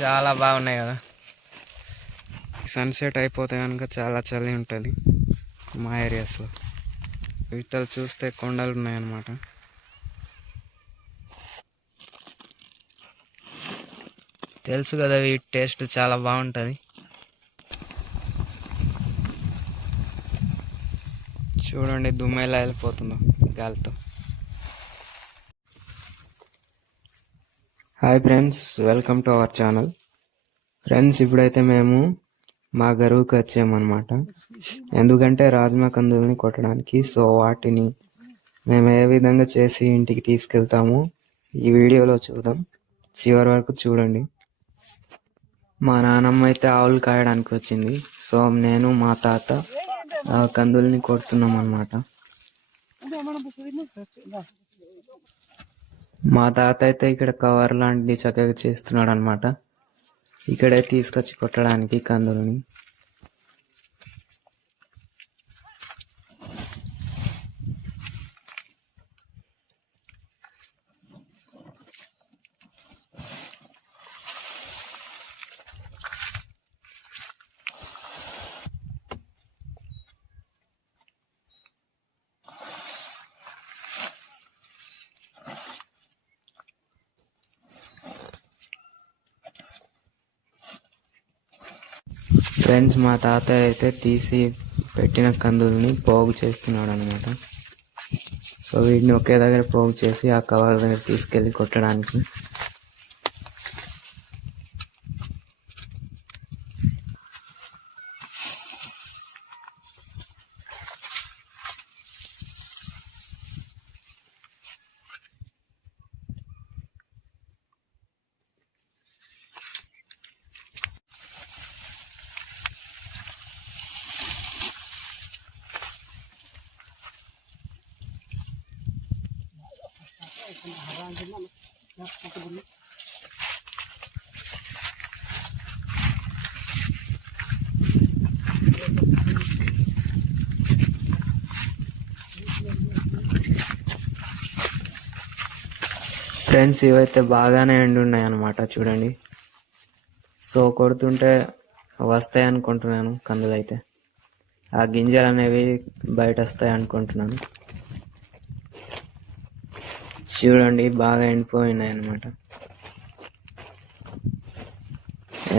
చాలా బాగున్నాయి కదా. సన్సెట్ అయిపోతే కనుక చాలా చలి ఉంటుంది మా ఏరియాస్లో. ఇవతలు చూస్తే కొండలు ఉన్నాయన్నమాట. తెలుసు కదా వీటి టేస్ట్ చాలా బాగుంటుంది. చూడండి దుమ్ము ఎలా వెళ్ళిపోతుందో గాలితో. Hi friends, welcome to our channel. Friends, ఇప్పుడైతే మేము మా గరువుకి వచ్చామన్నమాట. ఎందుకంటే రాజ్మా కందుల్ని కొట్టడానికి. సో వాటిని మేము ఏ విధంగా చేసి ఇంటికి తీసుకెళ్తాము ఈ వీడియోలో చూద్దాం. చివరి వరకు చూడండి. మా నాన్నమ్మ అయితే ఆవులు కాయడానికి వచ్చింది. సో నేను మా తాత కందుల్ని కొడుతున్నాం అన్నమాట. మా తాత అయితే ఇక్కడ కవర్ లాంటిది చక్కగా చేస్తున్నాడు అనమాట. ఇక్కడే తీసుకొచ్చి కొట్టడానికి కందులని. ఫ్రెండ్స్, మా తాతయ్య అయితే తీసి పెట్టిన కందుల్ని పోగు చేస్తున్నాడు అనమాట. సో వీటిని ఒకే దగ్గర పోగు చేసి ఆ కవర్ దగ్గర తీసుకెళ్ళి కొట్టడానికి. ఫ్రెండ్స్, ఇవైతే బాగానే ఎండి ఉన్నాయి అన్నమాట. చూడండి. సో కొడుతుంటే వస్తాయి అనుకుంటున్నాను కందులు అయితే. ఆ గింజలు అనేవి బయట వస్తాయి అనుకుంటున్నాను. చూడండి, బాగా ఎండిపోయినాయి అన్నమాట.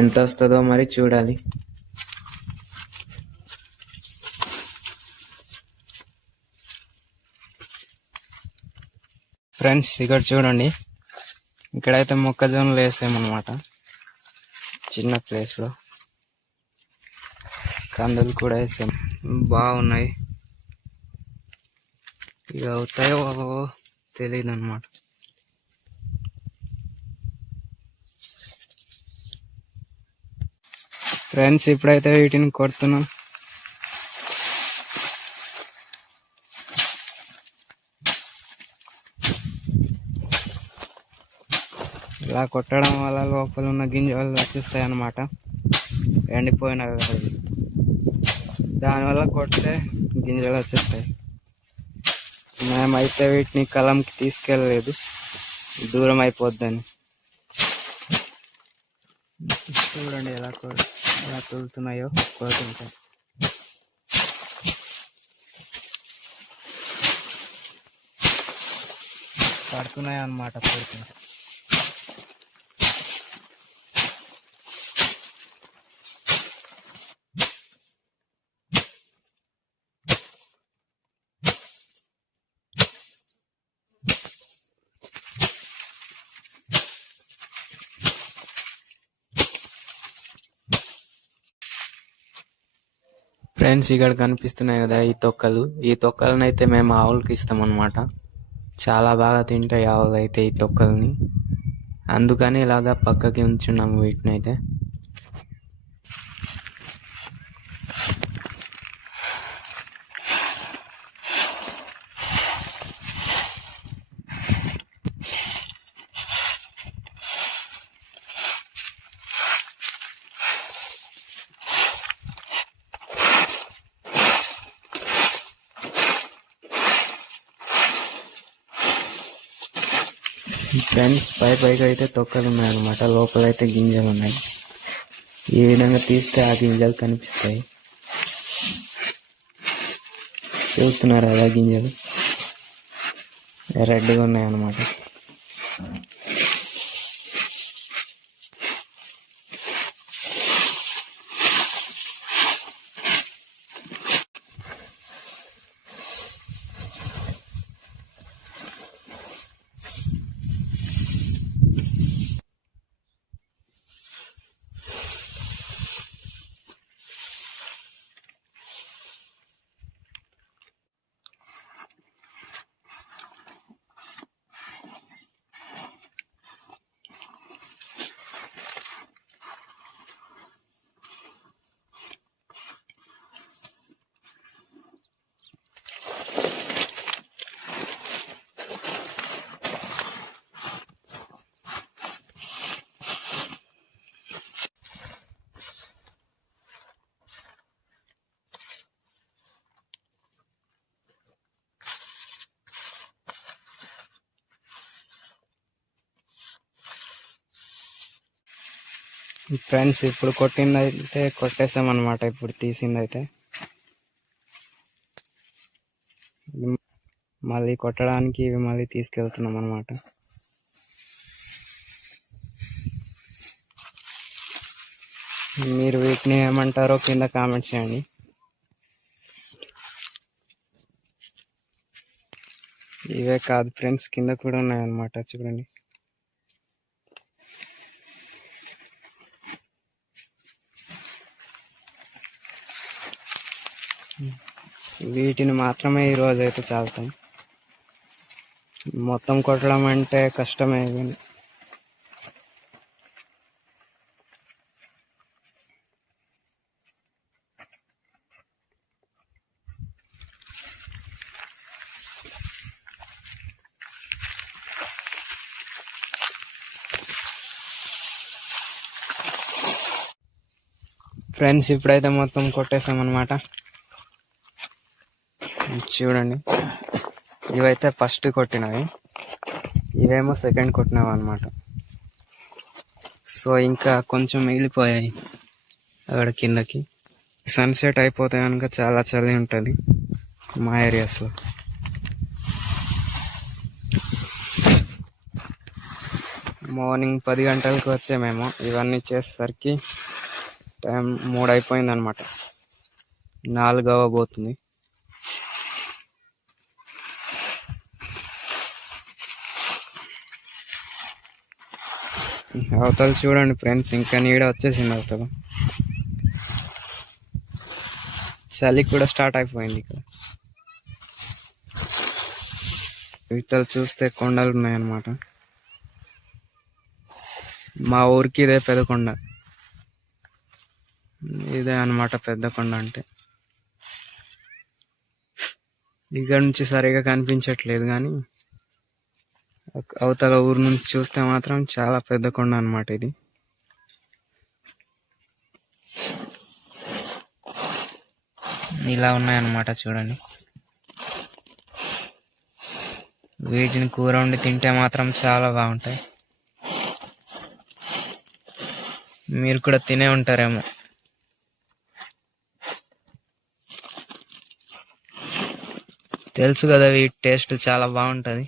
ఎంత వస్తుందో మరి చూడాలి. ఫ్రెండ్స్, ఇక్కడ చూడండి. ఇక్కడైతే మొక్కజొన్నలు వేసామన్నమాట. చిన్న ప్లేస్లో కందులు కూడా వేసాం. బాగున్నాయి. ఇక అవుతాయో తెలియదు అన్నమాట. ఫ్రెండ్స్, ఇప్పుడైతే వీటిని కొడుతున్నాం. ఇలా కొట్టడం వల్ల లోపల ఉన్న గింజలు వచ్చేస్తాయి అన్నమాట. ఎండిపోయినవి కాదు. దానివల్ల కొడితే గింజలు వచ్చేస్తాయి. మేమైతే వీటిని కలంకి తీసుకెళ్ళలేదు, దూరం అయిపోద్దని. చూడండి ఎలా తోలుతున్నాయో కొడుతుంటాయి. పడుతున్నాయి అన్నమాట కొడుతుంటే. ఫ్రెండ్స్, ఇక్కడ కనిపిస్తున్నాయి కదా ఈ తొక్కలు. ఈ తొక్కలను అయితే మేము ఆవులకి ఇస్తాం అన్నమాట. చాలా బాగా తింటాయి ఆవులు అయితే ఈ తొక్కల్ని. అందుకని ఇలాగా పక్కకి ఉంచున్నాము వీటిని అయితే. ఫ్రెండ్స్ పైకి అయితే తొక్కలు ఉన్నాయి అనమాట, లోపల అయితే గింజలు ఉన్నాయి. ఈ విధంగా తీస్తే ఆ గింజలు కనిపిస్తాయి. చూస్తున్నారు కదా, గింజలు రెడ్గా ఉన్నాయి అన్నమాట. ఫ్రెండ్స్ ఇప్పుడు కొట్టిందైతే కొట్టేసామన్నమాట. ఇప్పుడు తీసిందైతే మళ్ళీ కొట్టడానికి ఇవి మళ్ళీ తీసుకెళ్తున్నాం అన్నమాట. మీరు వీటిని ఏమంటారో కింద కామెంట్ చేయండి. ఇవే కాదు ఫ్రెండ్స్, కింద కూడా ఉన్నాయన్నమాట, చూడండి. వీటిని మాత్రమే ఈరోజు అయితే చాలుతాం. మొత్తం కొట్టడం అంటే కష్టమే. ఫ్రెండ్స్ ఇప్పుడైతే మొత్తం కొట్టేసామన్నమాట. చూడండి, ఇవైతే ఫస్ట్ కొట్టినవి, ఇవేమో సెకండ్ కొట్టినవి అన్నమాట. సో ఇంకా కొంచెం మిగిలిపోయాయి అక్కడ కిందకి. సన్సెట్ అయిపోతే కనుక చాలా చలి ఉంటుంది మా ఏరియాస్లో. మార్నింగ్ 10 గంటలకు వచ్చే మేము ఇవన్నీ చేసేసరికి టైం 3 అయిపోయింది అనమాట. 4 అవ్వబోతుంది. అవతల చూడండి ఫ్రెండ్స్, ఇంకా నీడ వచ్చేసింది అవతల. చలి కూడా స్టార్ట్ అయిపోయింది ఇక్కడ. ఇవతల చూస్తే కొండలు ఉన్నాయన్నమాట. మా ఊరికి ఇదే పెద్ద కొండ, ఇదే అన్నమాట పెద్ద కొండ అంటే. ఇక్కడ నుంచి సరిగా కనిపించట్లేదు, కానీ అవతల ఊరు నుంచి చూస్తే మాత్రం చాలా పెద్ద కొండ అన్నమాట ఇది. ఇలా ఉన్నాయన్నమాట, చూడండి. వీటిని కూర వండి తింటే మాత్రం చాలా బాగుంటాయి. మీరు కూడా తినే ఉంటారేమో. తెలుసు కదా, వీటి టేస్ట్ చాలా బాగుంటుంది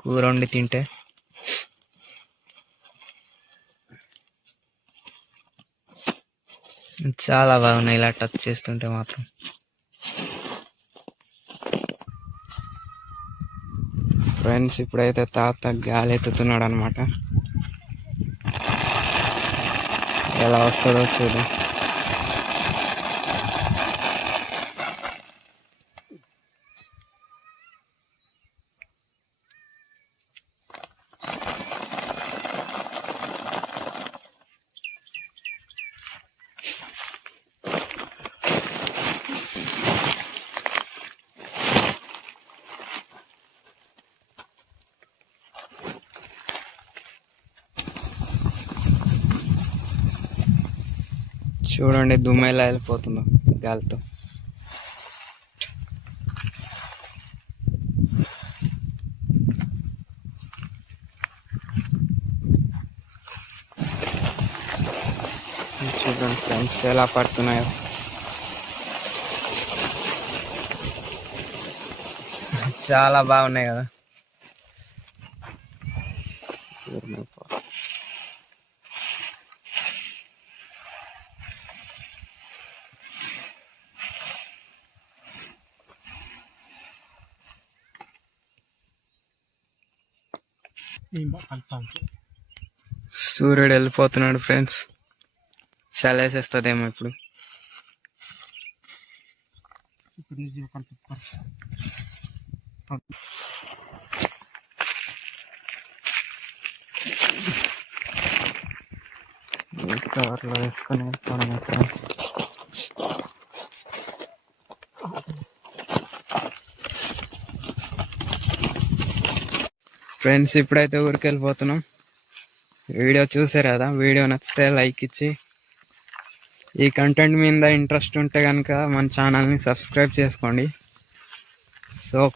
కూర వండి తింటే. చాలా బాగున్నాయి ఇలా టచ్ చేస్తుంటే మాత్రం. ఫ్రెండ్స్ ఇప్పుడైతే తాత గాలి ఎత్తుతున్నాడు అనమాట. ఎలా వస్తుందో చూద్దాం. చూడండి దుమ్ము ఎలా వెళ్ళిపోతుందో గాలితో. చూడండి ఫ్రెండ్స్ ఎలా పడుతున్నాయో. చాలా బాగున్నాయి కదా. సూర్యుడు వెళ్ళిపోతున్నాడు ఫ్రెండ్స్. చలేసేస్తుందేమో ఇప్పుడు. కవర్లో వేసుకొని వెళ్ళిపోవడమే ఫ్రెండ్స్. ఫ్రెండ్స్ ఇప్పుడైతే ఊరికి వెళ్ళిపోతున్నాం. వీడియో చూసారు కదా, వీడియో నచ్చితే లైక్ ఇచ్చి, ఈ కంటెంట్ మీద ఇంట్రెస్ట్ ఉంటే కనుక మన ఛానల్ని సబ్స్క్రైబ్ చేసుకోండి.